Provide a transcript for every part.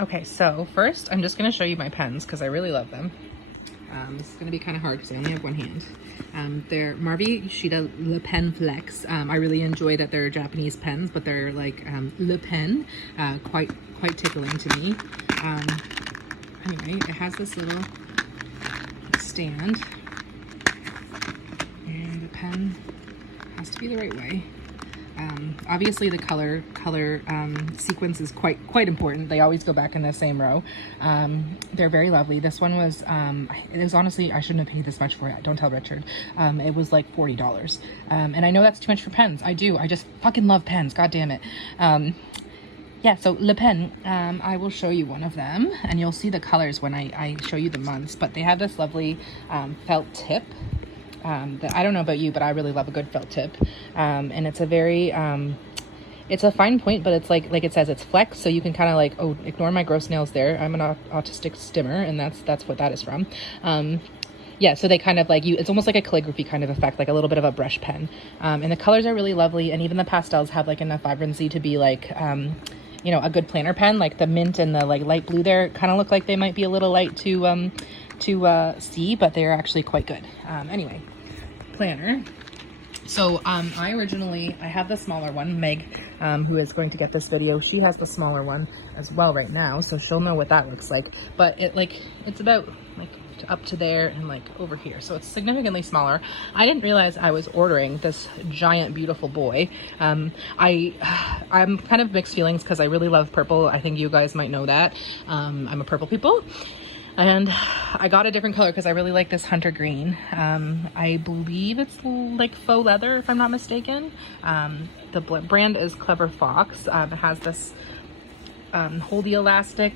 Okay, so first I'm just going to show you my pens because I really love them. This is going to be kind of hard because I only have one hand. They're Marvy Uchida Le Pen Flex. I really enjoy that they're Japanese pens, but they're like Le Pen, quite tickling to me. Anyway, it has this little stand, and the pen has to be the right way. Obviously the color sequence is quite important. They always go back in the same row. They're very lovely. This one was, it was honestly, I shouldn't have paid this much for it. Don't tell Richard. It was like $40. And I know that's too much for pens. I just fucking love pens. God damn it. Yeah, so Le Pen, I will show you one of them and you'll see the colors when I show you the months, but they have this lovely felt tip. That I don't know about you, but I really love a good felt tip. And it's a very, it's a fine point, but it's like it says, it's flex. So you can kind of like, oh, ignore my gross nails there. I'm an autistic stimmer, and that's what that is from. Yeah, so they kind of like it's almost like a calligraphy kind of effect, like a little bit of a brush pen. And the colors are really lovely. And even the pastels have like enough vibrancy to be like, you know, a good planner pen. Like the mint and the like light blue there kind of look like they might be a little light to see, but they're actually quite good. Anyway, planner. So I have the smaller one. Meg, who is going to get this video, she has the smaller one as well right now, so she'll know what that looks like. But it's about like up to there and like over here, so it's significantly smaller. I didn't realize I was ordering this giant beautiful boy. I'm kind of mixed feelings because I really love purple. I think you guys might know that. I'm a purple people. And I got a different color because I really like this hunter green. I believe it's like faux leather, if I'm not mistaken. The brand is Clever Fox. It has this holdy elastic,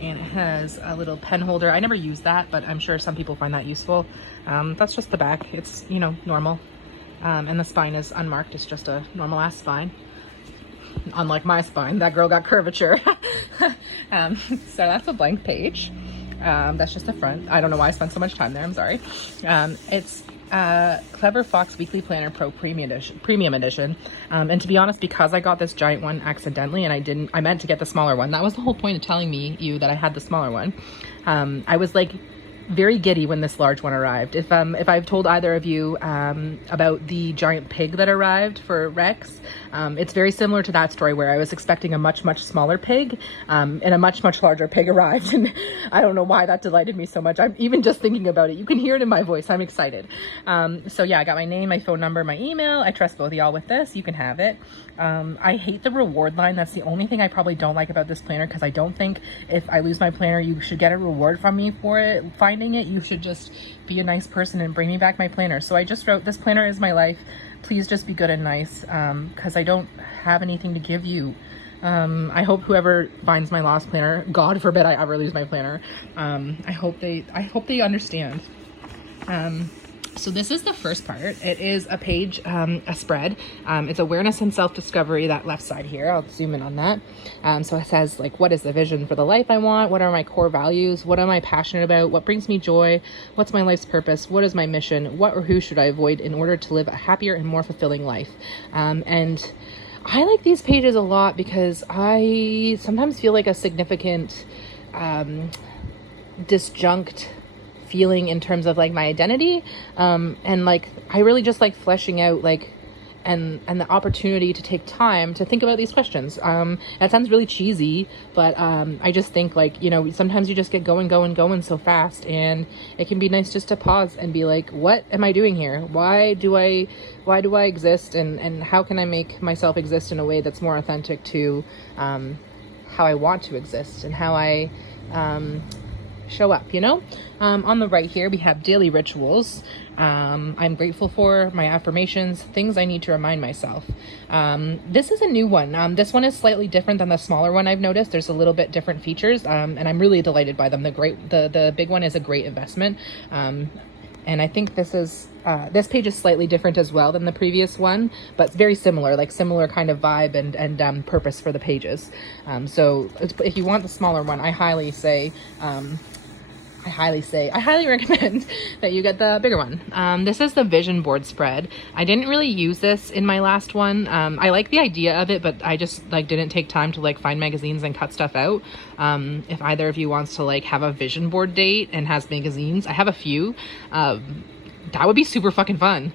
and it has a little pen holder. I never use that, but I'm sure some people find that useful. That's just the back. It's, you know, normal. And the spine is unmarked. It's just a normal ass spine. Unlike my spine, that girl got curvature. So that's a blank page. That's just the front. I don't know why I spent so much time there. I'm sorry. It's Clever Fox Weekly Planner Pro Premium Edition. And to be honest, because I got this giant one accidentally and I meant to get the smaller one. That was the whole point of telling you that I had the smaller one. I was like very giddy when this large one arrived. If I've told either of you about the giant pig that arrived for Rex, it's very similar to that story where I was expecting a much smaller pig, and a much larger pig arrived, and I don't know why that delighted me so much. I'm even just thinking about it. You can hear it in my voice. I'm excited. So yeah, I got my name, my phone number, my email. I trust both of y'all with this. You can have it. I hate the reward line. That's the only thing I probably don't like about this planner, because I don't think if I lose my planner, you should get a reward from me for it. Finding it, you should just be a nice person and bring me back my planner. So I just wrote, this planner is my life. Please just be good and nice, because I don't have anything to give you. I hope whoever finds my lost planner, God forbid I ever lose my planner, I hope they understand. So this is the first part. It is a page, a spread. It's awareness and self-discovery, that left side here. I'll zoom in on that. So it says like, what is the vision for the life I want? What are my core values? What am I passionate about? What brings me joy? What's my life's purpose? What is my mission? What or who should I avoid in order to live a happier and more fulfilling life? And I like these pages a lot because I sometimes feel like a significant disjunct feeling in terms of like my identity, and like I really just like fleshing out like and the opportunity to take time to think about these questions. That sounds really cheesy, but I just think like, you know, sometimes you just get going so fast, and it can be nice just to pause and be like, what am I doing here? Why do I exist, and how can I make myself exist in a way that's more authentic to how I want to exist and how I show up, you know? On the right here, we have daily rituals. I'm grateful for, my affirmations, things I need to remind myself. This is a new one. This one is slightly different than the smaller one. I've noticed there's a little bit different features, and I'm really delighted by them. The big one is a great investment. And I think this page is slightly different as well than the previous one, but very similar, like similar kind of vibe and purpose for the pages. So if you want the smaller one, I highly say, I highly recommend that you get the bigger one. This is the vision board spread. I didn't really use this in my last one. I like the idea of it, but I just like didn't take time to like find magazines and cut stuff out. If either of you wants to like have a vision board date and has magazines, I have a few. That would be super fucking fun.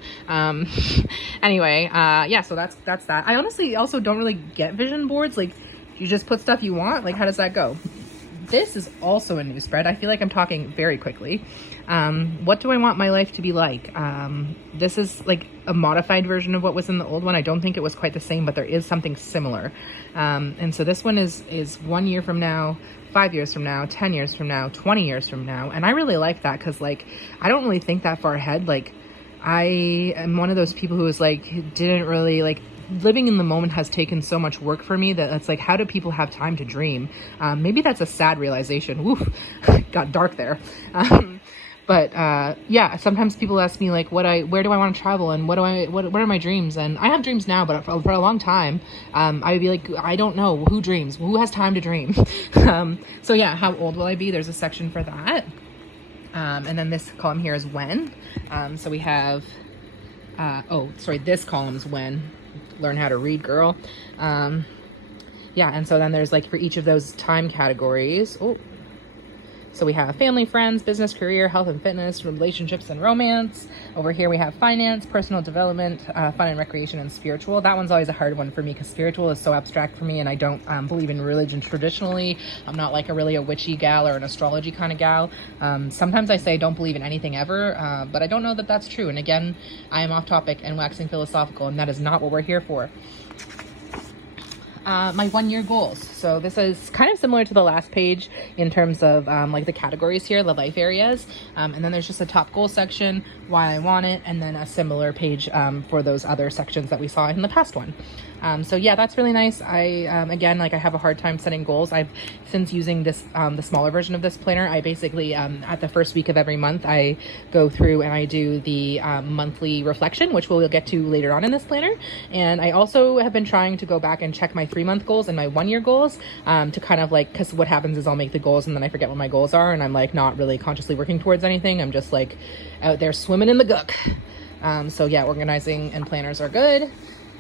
Anyway, yeah, so that's that. I honestly also don't really get vision boards. Like, you just put stuff you want. Like, how does that go? This is also a new spread. I feel like I'm talking very quickly. What do I want my life to be like? This is like a modified version of what was in the old one. I don't think it was quite the same, but there is something similar. And so this one is 1 year from now, 5 years from now, 10 years from now, 20 years from now. And I really like that because like, I don't really think that far ahead. Like, I am one of those people who is like, didn't really like, living in the moment has taken so much work for me that it's like, how do people have time to dream? Maybe that's a sad realization. Woof, got dark there. But yeah, sometimes people ask me like, where do I want to travel and what are my dreams? And I have dreams now, but for a long time, I would be like, I don't know, who dreams? Who has time to dream? So yeah, how old will I be? There's a section for that. And then this column here is when. So we have, this column's when. Learn how to read, girl. Yeah, and so then there's like for each of those time categories. So we have family, friends, business, career, health and fitness, relationships and romance. Over here we have finance, personal development, fun and recreation, and spiritual. That one's always a hard one for me because spiritual is so abstract for me, and I don't believe in religion traditionally. I'm not like a witchy gal or an astrology kind of gal. Sometimes I say I don't believe in anything ever, but I don't know that that's true. And again, I am off topic and waxing philosophical, and that is not what we're here for. My 1 year goals. So this is kind of similar to the last page in terms of like the categories here, the life areas. And then there's just a top goal section, why I want it, and then a similar page for those other sections that we saw in the past one. So yeah, that's really nice. Again, like I have a hard time setting goals. Since using this, the smaller version of this planner, I basically, at the first week of every month, I go through and I do the monthly reflection, which we'll get to later on in this planner. And I also have been trying to go back and check my 3-month goals and my 1 year goals, to kind of like, cause what happens is I'll make the goals and then I forget what my goals are. And I'm like, not really consciously working towards anything. I'm just like out there swimming in the gook. So yeah, organizing and planners are good.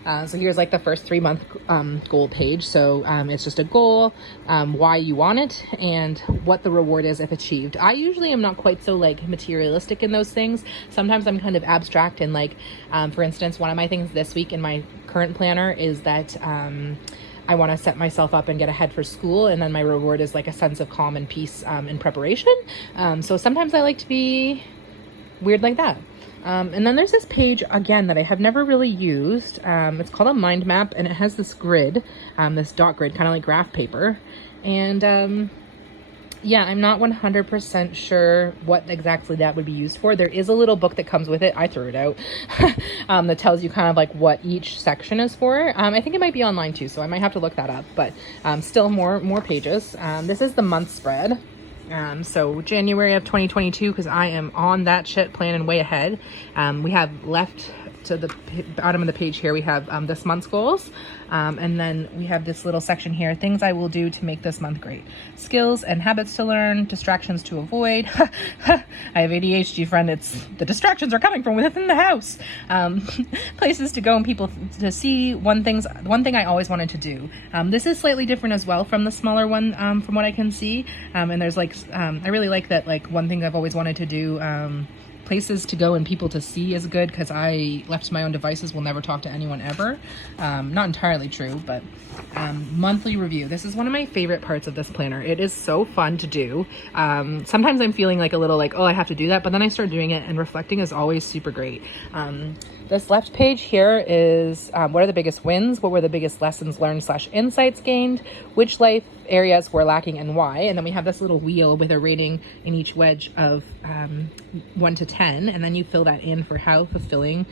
So here's like the first 3-month goal page. So it's just a goal, why you want it, and what the reward is if achieved. I usually am not quite so like materialistic in those things. Sometimes I'm kind of abstract and like, for instance, one of my things this week in my current planner is that I want to set myself up and get ahead for school, and then my reward is like a sense of calm and peace in preparation. So sometimes I like to be weird like that. And then there's this page again that I have never really used. It's called a mind map, and it has this grid, this dot grid, kind of like graph paper. And yeah, I'm not 100% sure what exactly that would be used for. There is a little book that comes with it. I threw it out. That tells you kind of like what each section is for. I think it might be online too, so I might have to look that up. But still more pages. This is the month spread. So January of 2022, because I am on that shit planning way ahead. We have left to the bottom of the page here, we have this month's goals. And then we have this little section here, things I will do to make this month great. Skills and habits to learn, distractions to avoid. I have ADHD, friend. It's the distractions are coming from within the house. Places to go and people to see. One thing I always wanted to do. This is slightly different as well from the smaller one, from what I can see. And there's like, I really like that, like one thing I've always wanted to do, places to go and people to see is good, because I left to my own devices will never talk to anyone ever. Not entirely true, but monthly review. This is one of my favorite parts of this planner. It is so fun to do. Sometimes I'm feeling like a little like, oh, I have to do that, but then I start doing it, and reflecting is always super great. This left page here is what are the biggest wins? What were the biggest lessons learned / insights gained? Which life areas were lacking and why? And then we have this little wheel with a rating in each wedge of 1 to 10. And then you fill that in for how fulfilling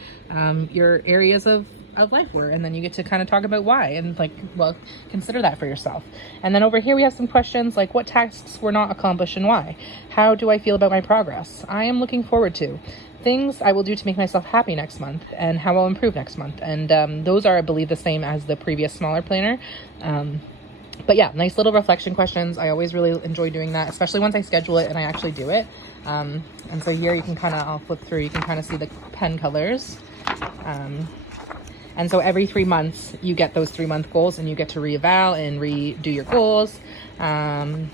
your areas of life were. And then you get to kind of talk about why and like, well, consider that for yourself. And then over here we have some questions like what tasks were not accomplished and why? How do I feel about my progress? I am looking forward to. Things I will do to make myself happy next month, and how I'll improve next month. And those are, I believe, the same as the previous smaller planner. But yeah, nice little reflection questions. I always really enjoy doing that, especially once I schedule it and I actually do it. And so here you can kind of, I'll flip through, you can kind of see the pen colors. And so every 3 months you get those 3-month goals, and you get to reeval and redo your goals, and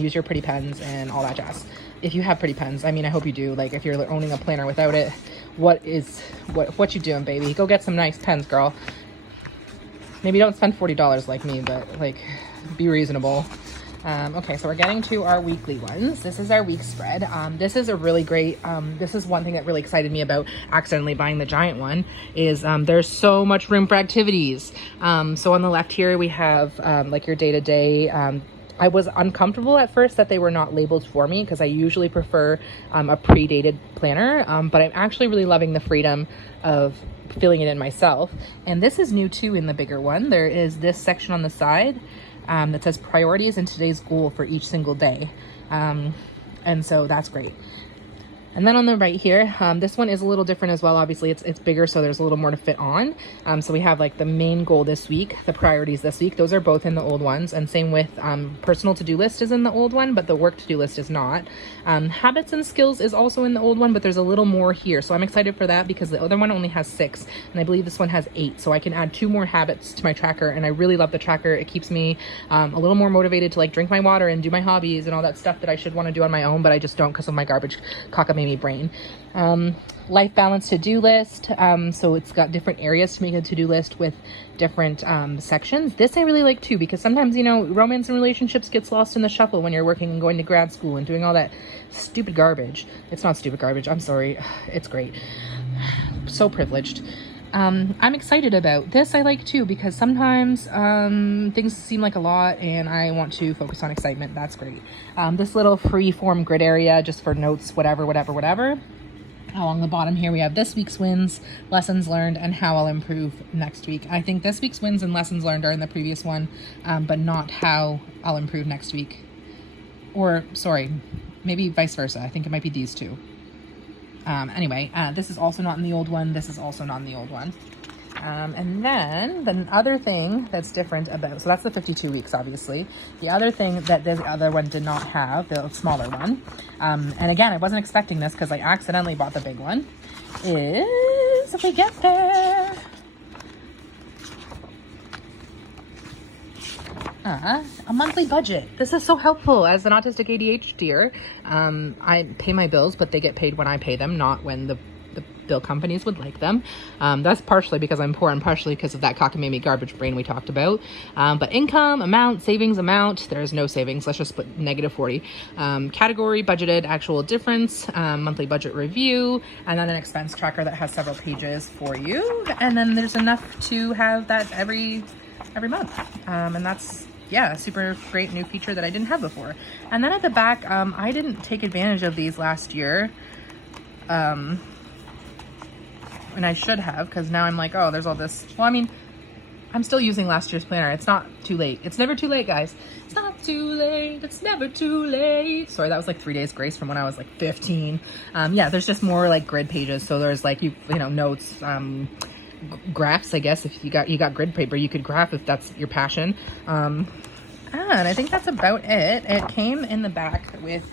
use your pretty pens and all that jazz. If you have pretty pens, I mean, I hope you do. Like, if you're owning a planner without it, what you doing, baby? Go get some nice pens, girl. Maybe don't spend $40 like me, but like, be reasonable. Okay, so we're getting to our weekly ones. This is our week spread. This is a really great, this is one thing that really excited me about accidentally buying the giant one, is there's so much room for activities. So on the left here, we have like your day-to-day. I was uncomfortable at first that they were not labeled for me, because I usually prefer a pre-dated planner, but I'm actually really loving the freedom of filling it in myself. And this is new too in the bigger one. There is this section on the side that says priorities and today's goal for each single day. And so that's great. And then on the right here, this one is a little different as well. Obviously it's bigger, so there's a little more to fit on. So we have like the main goal this week, the priorities this week. Those are both in the old ones, and same with personal to-do list is in the old one, but the work to-do list is not. Habits and skills is also in the old one, but there's a little more here. So I'm excited for that, because the other one only has 6, and I believe this one has 8. So I can add 2 more habits to my tracker, and I really love the tracker. It keeps me a little more motivated to like drink my water and do my hobbies and all that stuff that I should want to do on my own, but I just don't because of my garbage cockamamie brain. Life balance to-do list. So it's got different areas to make a to-do list with different sections. This I really like too, because sometimes, you know, romance and relationships gets lost in the shuffle when you're working and going to grad school and doing all that stupid garbage. It's not stupid garbage, I'm sorry. It's great. So privileged. I'm excited about this. I like too, because sometimes things seem like a lot and I want to focus on excitement. That's great. This little free form grid area just for notes, whatever. Along the bottom here, we have this week's wins, lessons learned, and how I'll improve next week. I think this week's wins and lessons learned are in the previous one, but not how I'll improve next week. Or sorry, maybe vice versa. I think it might be these two. Anyway, this is also not in the old one. This is also not in the old one. And then the other thing that's different about, so that's the 52 weeks, obviously. The other thing that this other one did not have, the smaller one, and again, I wasn't expecting this because I accidentally bought the big one, is, if we get there, a monthly budget. This is so helpful as an autistic ADHDer. I pay my bills, but they get paid when I pay them, not when the bill companies would like them. That's partially because I'm poor and partially because of that cockamamie garbage brain we talked about. But income, amount, savings amount, there is no savings. Let's just put -40. Category, budgeted, actual difference, monthly budget review, and then an expense tracker that has several pages for you. And then there's enough to have that every month. And that's, yeah, a super great new feature that I didn't have before. And then at the back, I didn't take advantage of these last year. And I should have, because now I'm like, oh, there's all this. Well, I mean, I'm still using last year's planner. It's not too late. It's never too late, guys. It's not too late. It's never too late. Sorry, that was like 3 days grace from when I was like 15. Yeah, there's just more like grid pages. So there's like, you know, notes, graphs, I guess. If you got grid paper, you could graph if that's your passion. And I think that's about it. It came in the back with,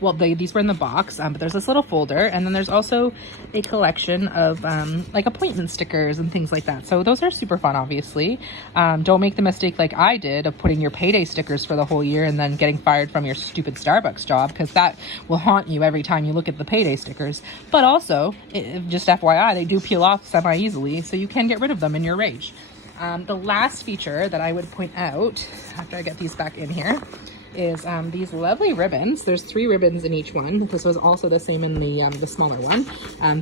well, these were in the box, but there's this little folder, and then there's also a collection of like appointment stickers and things like that. So those are super fun, obviously. Don't make the mistake like I did of putting your payday stickers for the whole year and then getting fired from your stupid Starbucks job, because that will haunt you every time you look at the payday stickers. But also, just FYI, they do peel off semi-easily, so you can get rid of them in your rage. The last feature that I would point out, after I get these back in here, is these lovely ribbons. There's 3 ribbons in each one. This was also the same in the smaller one.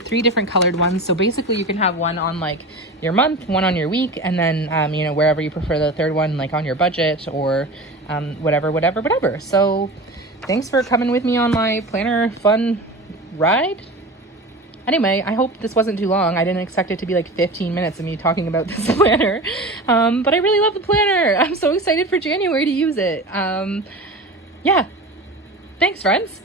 3 different colored ones. So basically you can have one on like your month, one on your week, and then, you know, wherever you prefer the third one, like on your budget or whatever. So thanks for coming with me on my planner fun ride. Anyway, I hope this wasn't too long. I didn't expect it to be like 15 minutes of me talking about this planner. But I really love the planner. I'm so excited for January to use it. Yeah. Thanks, friends.